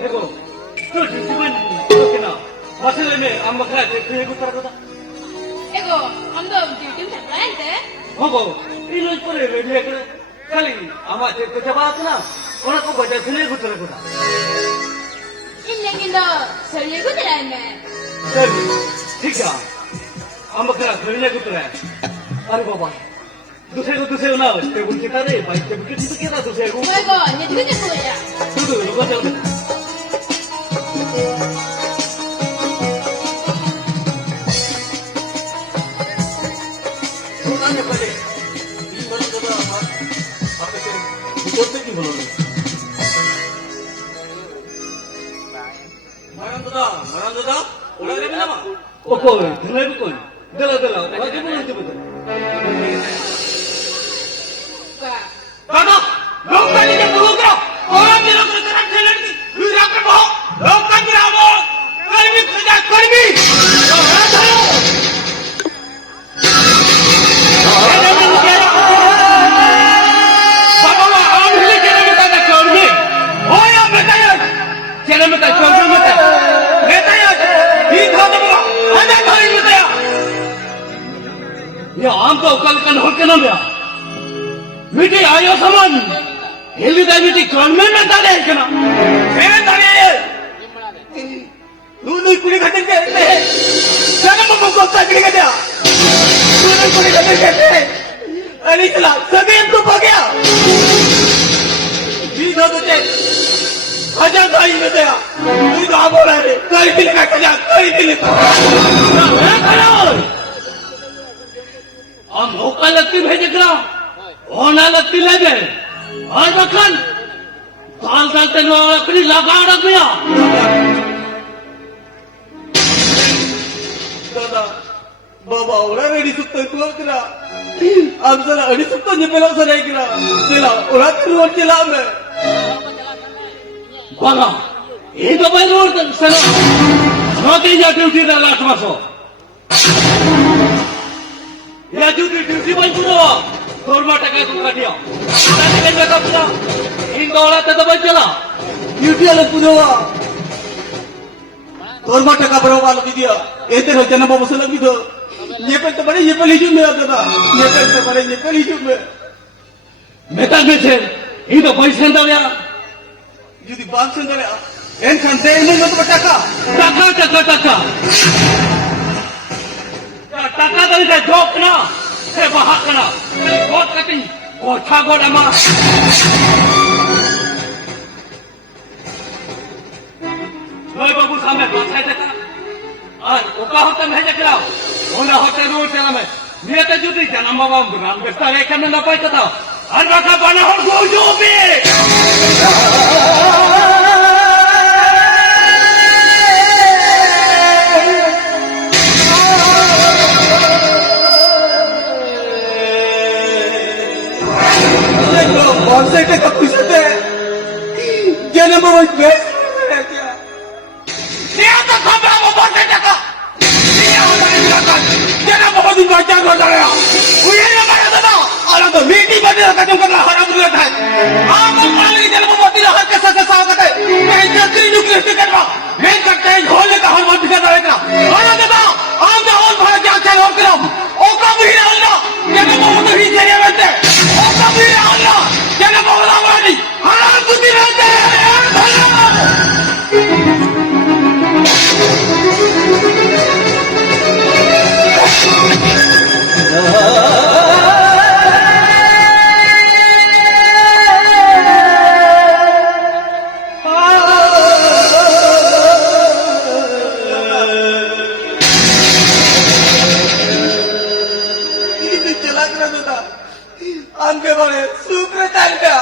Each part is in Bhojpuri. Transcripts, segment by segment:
देखो तो जीवन तो क्या मसले में हम मखला देखते हैं कुछ तरह का एगो हम तो ड्यूटी में प्लान थे हो गो इन लोग पर रेडी है करे खाली हमारे तो जब बात ना उन्हें को बजा सुने कुछ तरह का इन लेकिन तो सरिये को दिलाए मैं चल ठीक है हम मखला सुने कुछ तरह अरे बाबा दूसरे को ना टेबल कितना रे भाई टेबल कितना कितना दूसरे को एगो नित्य के कोया तू लोग चल सुनाने पड़े ये मन कदा आप के बोलते की बोलोगे मरण दादा उड़ा रे बिना ओ कोई दिले भी कोई दिला वाजे बोलते बता दादा लोग पहले के बोलो करो और मेरे को तेरा खेलने की दूसरा पे बहु लोग का गिरावो कर्मी खुदा कर्मी आमको कल कल हो के ना मीठी आयो समान हिली दा मीठी गवर्नमेंट में डाले है ना मेरे डाले तू नहीं कुड़ी खतन के जाने मम्मा को साइकिल के दिया तू नहीं कुड़ी खतन के अरे चला सभी तो हो गया बीस हो तो हजार दाई में दिया तू तो आप बोल रहे कहीं भी लिखा कजा कहीं भी लिखा मैं खड़ा हम मौका लगती भेजे करा होना लगती ले गए और बखन साल तेन अपनी लगा रख गया दादा बाबा ओरा रेडी सुत्तो तू करा अब जरा अड़ी सुत्तो ने पेला सर है करा चला ओरा तू रोड चला मैं बाबा ये तो भाई रोड सर रोटी जा ड्यूटी दा लास्ट मासो या ड्यूटी बंद करो तोरमा टका को काटियो ताने के मेकअप पूरा इन दौड़ा ते तो बंद चला ड्यूटी वाले पूरा तोरमा टका बरो वाला दिया एते हो जन्म बस लगी तो ये पे तो बड़े ये पे लीजू में आता था ये पे तो बड़े ये पे लीजू में मेता में से इन तो पैसे दौड़ा यदि बात से दौड़ा एन खान दे नहीं मत टका टका तो इसे जोक ना से बाहर करना बहुत कटिंग कोठा गोड़ा मार जोई बाबू सामने बात देखा और ओका होता नहीं देखा ओना होते रोड चला में नियत जुदी जन्म बाबा राम बेस्ता रेखा में ना पाई था हर रखा बना हो जो भी से के तो पूछते जन्म वो बेस क्या ये तो खबरा वो बहुत टका ये होता है लगा जन्म वो दिन बच्चा को डाला वो ये ना मारा दादा और तो मीठी बने का तुम करना हराम दूर था हां वो मालिक जन्म वो दिन हर के साथ स्वागत है मैं जल्दी न्यूक्लियर से करवा मैं करते हैं होले का हर मत का रहेगा और दादा हम जो और भरा क्या चल और करो ओ का भी रहना जन्म वो तो ही चले रहते ओ का भी रहना जन्म वो वाली हराम बुद्धि रहते हैं आमके बड़े सुक्रतान का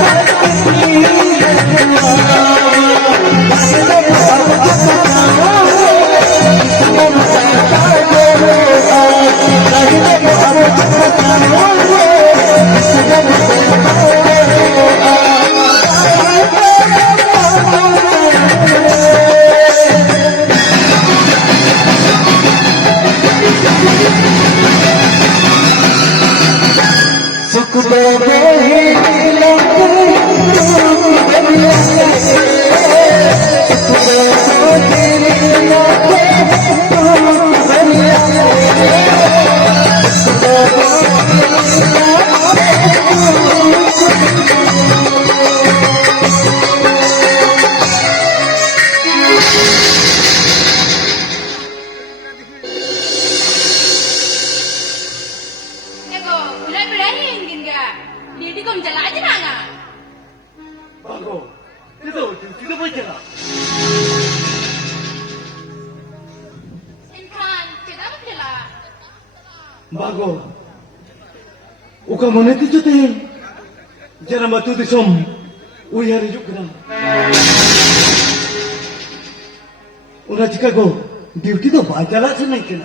Thank you. Ego, bulan-bulanin gin ga. Didi ko jala aja na nga. Bago, ito, sino ba dyan? Inkan, kenapa jala? Bago, uka mo na dito tayo. Diyan ang matutisong uyari yung ka na. Una Chicago, duty to ba jala sa nang kina?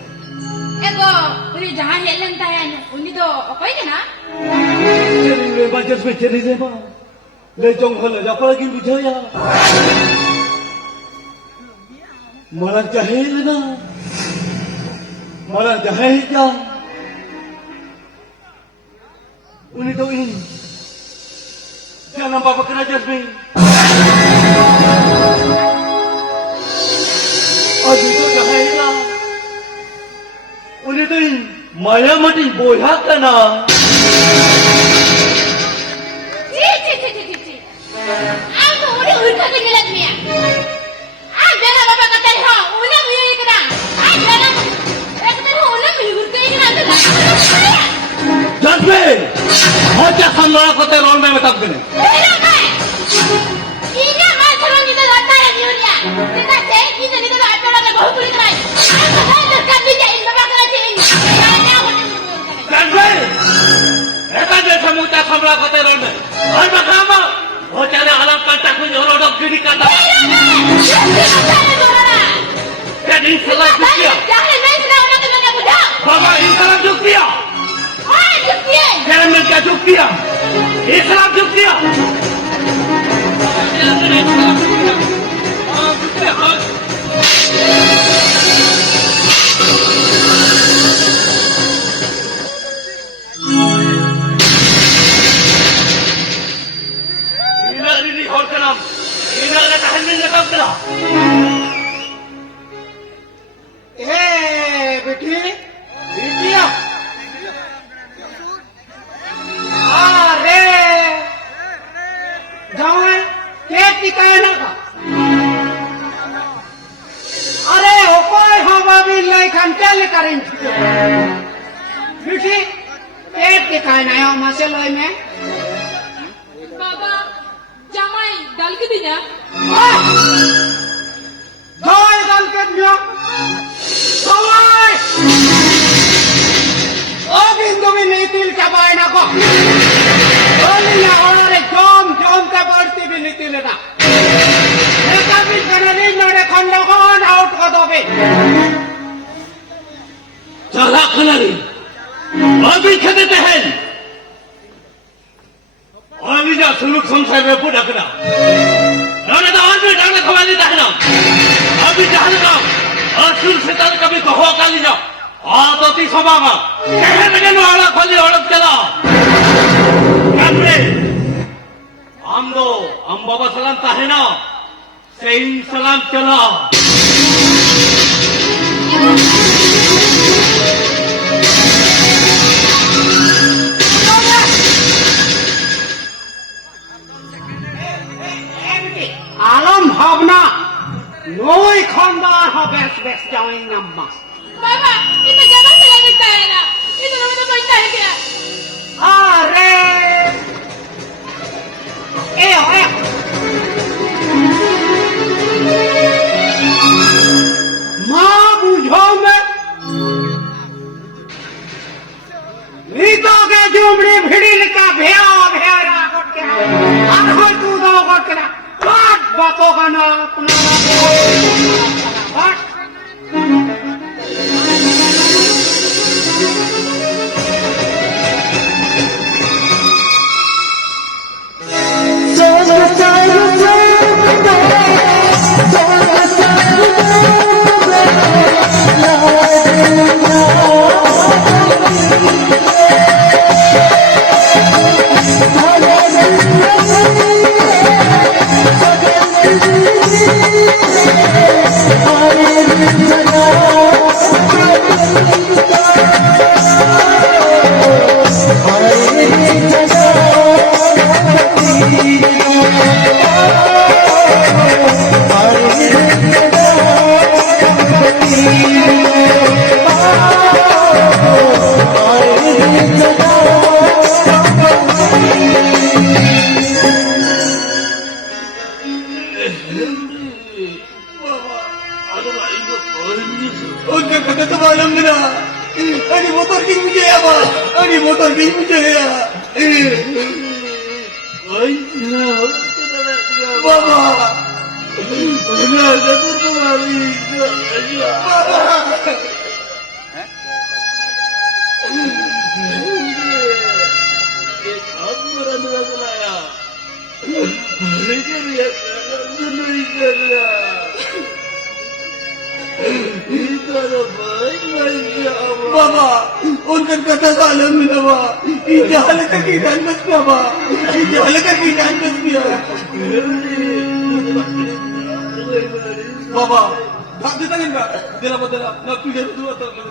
Ego, uni jahan helan tayan. Uni do, okoy ka na? Chani le ba jas me chani le ba? Le jong hala ja pa lagi bujaya. Malah jahil na. Malah jahil ja. Uni to in. Jangan bapak kena jasmine. Aduh itu jahil Uni to in. Maya mati boya kana. Ci. Aku uni urka ka nilat niya. Jana bapak kata ha, ulang uyay ka na. Jana, ekta ho ulang urka ka na. Jasmine, hoja samara kote rol mein matab kene. Pero kai. Ina ma chalo ni da lata ya niya. Tita se ki ni da lata la go puri krai. Aku dai da kabi ja in bapak kara che in. Ya ko ni. Jasmine, eta je samuta samara kote rol mein. Aur makama, hoja na alam kanta ko joro dog giri kata. Jadi salah dukia. Jangan main senang orang kena budak. Baba Islam dukia. Dukia. Jangan mereka dukia. Islam dukia. Ini hor kenam. Ini ada tahan menjadi kenam. बेटी बिटिया अरे जाए के टिकाना का अरे ओकोय हम अभी लाइकन चल करें बिटी के टिकाना है मसे लोय में बाबा जमाई डाल के दिया जाए दल के दिया Kawai! Oh, bindu binitil ka ba na ko? Oli na orare jom ka barti binitil na. Eka bil kanani nore khanda kon out ko dobe. Chala kanani. Abi khade tehen. Abi ja suluk samsar mein buda kana. Nane da anbe dana khawali dana. Abi jahan ka. असुर से कल कभी कहो काली जाओ आदती स्वभाव कहने लगे वाला खोली औरत चला हम दो हम बाबा सलाम है ना सही सलाम चला आलम भावना Noi khondar ha bes jawing namma. बाबा इतना जमा से लगता है ना इतना मतलब बनता है क्या Are. Eh. माँ बुझो में नीतो के जुमड़ी भिड़ी का भेड़ा भेड़ा कोट के और कोई तू gaya. Ay, na, Baba. wala ka na tumawag ka. Baba. Aku merasa saya. Mereka lihat mereka. Itu ada baik-baik ya Allah. Baba, उनका कथा सालों में दबा, इन्हें हालत का कीटान बच गया बा, इन्हें हालत का कीटान बच गया। Baba, ढाक देता है इनका, तेरा बदला, ना पीछे दूर आता है।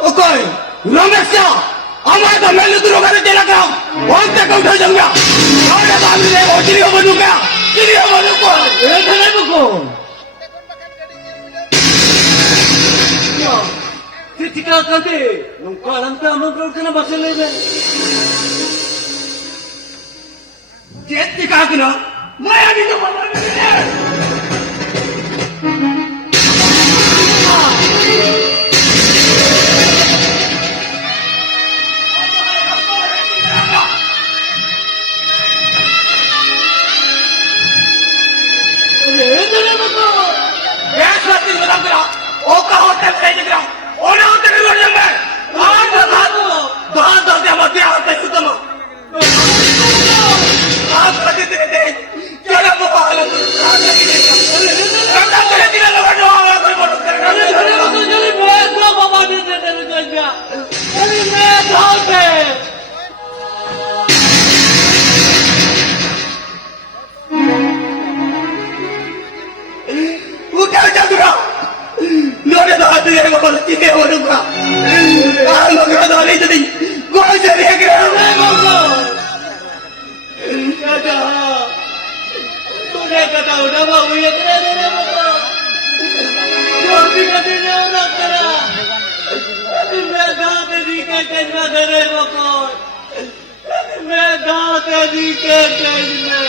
ओके, रमेश क्या? हमारे तो मैं लुत्रों का रिश्ते लगा हूँ, वहाँ तक उठा जाऊँगा। और अब आदमी ने वो चिड़ियों बनूँगा, चिड़ियों बनूँगा। Ketika kali nungkalan kamu berkena bahasa lain. जेती का किना, मैं अभी तो बना नहीं है। गैस लाती हूँ बता करा, ओका होते हैं नहीं करा, ओने होते हैं लोग जंगल, दांत दांत या मध्य होते हैं सुतमा, आप कभी देते, क्या ना वो हालत, आप कभी देते, कंधा करे दिला लगा जो आवाज़ कोई बोल सकता है, Jadi mereka bawa dia dari kerja. Jadi mereka deh. उठा जाऊँगा, लोगे तो हाथ में बोल चिड़े बनूँगा, आग लगा तो नहीं चली, गोल से देख रहे हो, Kata, sudah kata udah mau ya kena apa? Jadi katanya orang kena. Jadi mereka tadi katanya dari apa? Mereka tadi katanya.